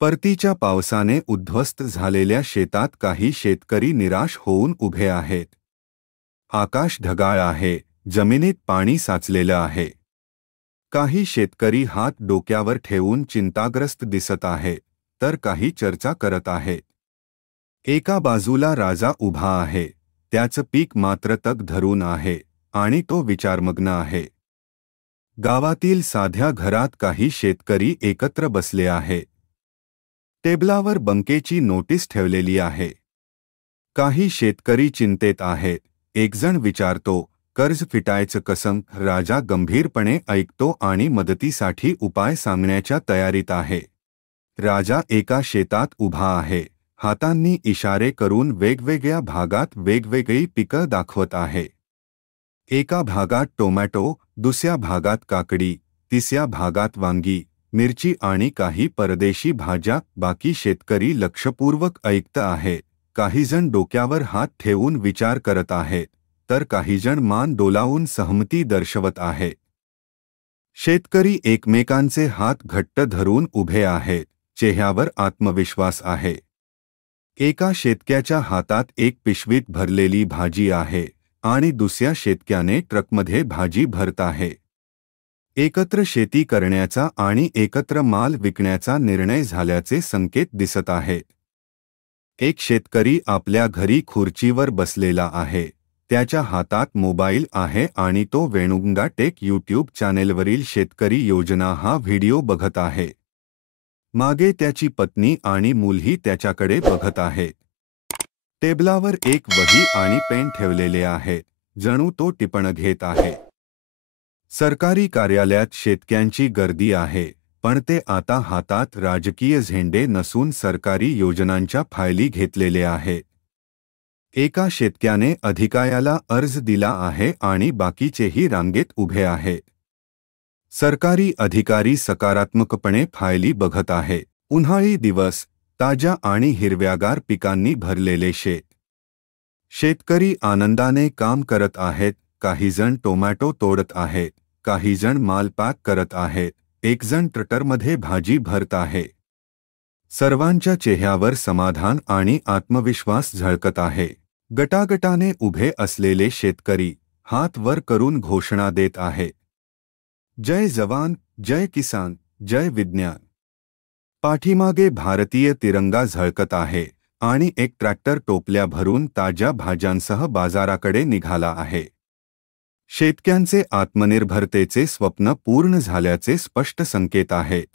परतीच्या पावसाने उद्ध्वस्त झालेल्या शेतात काही शेतकरी निराश होऊन उभे आहेत. आकाश ढगाळ आहे, जमिनीत पाणी साचलेलं आहे. काही शेतकरी हात डोक्यावर ठेवून चिंताग्रस्त दिसत आहेत, तर काही चर्चा करत आहेत. एका बाजूला राजा उभा आहे, त्याचं पीक मात्र तग धरून आहे आणि तो विचारमग्न आहे. गावातील साध्या घरात काही शेतकरी एकत्र बसले आहेत. टेबलावर बंकेची नोटीस ठेवलेली आहे. काही शेतकरी चिंतेत आहेत. एकजण विचारतो, कर्ज फिटायचं कसं? राजा गंभीरपणे ऐकतो आणि मदतीसाठी उपाय सांगण्याच्या तयारीत आहे. राजा एका शेतात उभा आहे. हातांनी इशारे करून वेगवेगळ्या भागात वेगवेगळी पिकं दाखवत आहे. एका भागात टोमॅटो, दुसऱ्या भागात काकडी, तिसऱ्या भागात वांगी, मिरची आणि काही परदेशी भाज्या. बाकी शेतकरी लक्षपूर्वक ऐकत आहेत. काहीजण डोक्यावर हात ठेवून विचार करत आहेत, तर काहीजण मान डोलावून सहमती दर्शवत आहेत. शेतकरी एकमेकांचे हात घट्ट धरून उभे आहेत. चेहऱ्यावर आत्मविश्वास आहे. एका शेतकऱ्याच्या हातात एक पिशवीत भरलेली भाजी आहे आणि दुसऱ्या शेतकऱ्याने ट्रकमध्ये भाजी भरत आहे. एकत्र शेती करण्याचा आणि एकत्र माल विकण्याचा निर्णय झाल्याचे संकेत दिसत आहेत. एक शेतकरी आपल्या घरी खुर्चीवर बसलेला आहे. त्याच्या हातात मोबाईल आहे आणि तो वेणुगंगा टेक यूट्यूब चॅनेलवरील शेतकरी योजना हा व्हिडिओ बघत आहे. मागे त्याची पत्नी आणि मुलही त्याच्याकडे बघत आहेत. टेबलावर एक वही आणि पेन ठेवलेले आहेत, जणू तो टिपण घेत आहे. सरकारी कार्यालयात शेतकऱ्यांची गर्दी आहे, पण ते आता हातात राजकीय झेंडे नसून सरकारी योजनांच्या फायली घेतलेले आहेत. एका शेतकऱ्याने अधिकाऱ्याला अर्ज दिला आहे आणि बाकीचेही रांगेत उभे आहेत. सरकारी अधिकारी सकारात्मकपणे फायली बघत आहेत. उन्हाळी दिवस, ताज्या आणि हिरव्यागार पिकांनी भरलेले शेत. शेतकरी आनंदाने काम करत आहेत. काहीजण टोमॅटो तोडत आहेत, काहीजण माल पॅक करत आहेत, एकजण ट्रॅक्टरमध्ये भाजी भरत आहे. सर्वांच्या चेहऱ्यावर समाधान आणि आत्मविश्वास झळकत आहे. गटागटाने उभे असलेले शेतकरी हात वर करून घोषणा देत आहेत. जय जवान, जय किसान, जय विज्ञान. पाठीमागे भारतीय तिरंगा झळकत आहे आणि एक ट्रॅक्टर टोपल्या भरून ताज्या भाज्यांसह बाजाराकडे निघाला आहे. शेतकऱ्यांचे आत्मनिर्भरतेचे स्वप्न पूर्ण झाल्याचे स्पष्ट संकेत आहेत.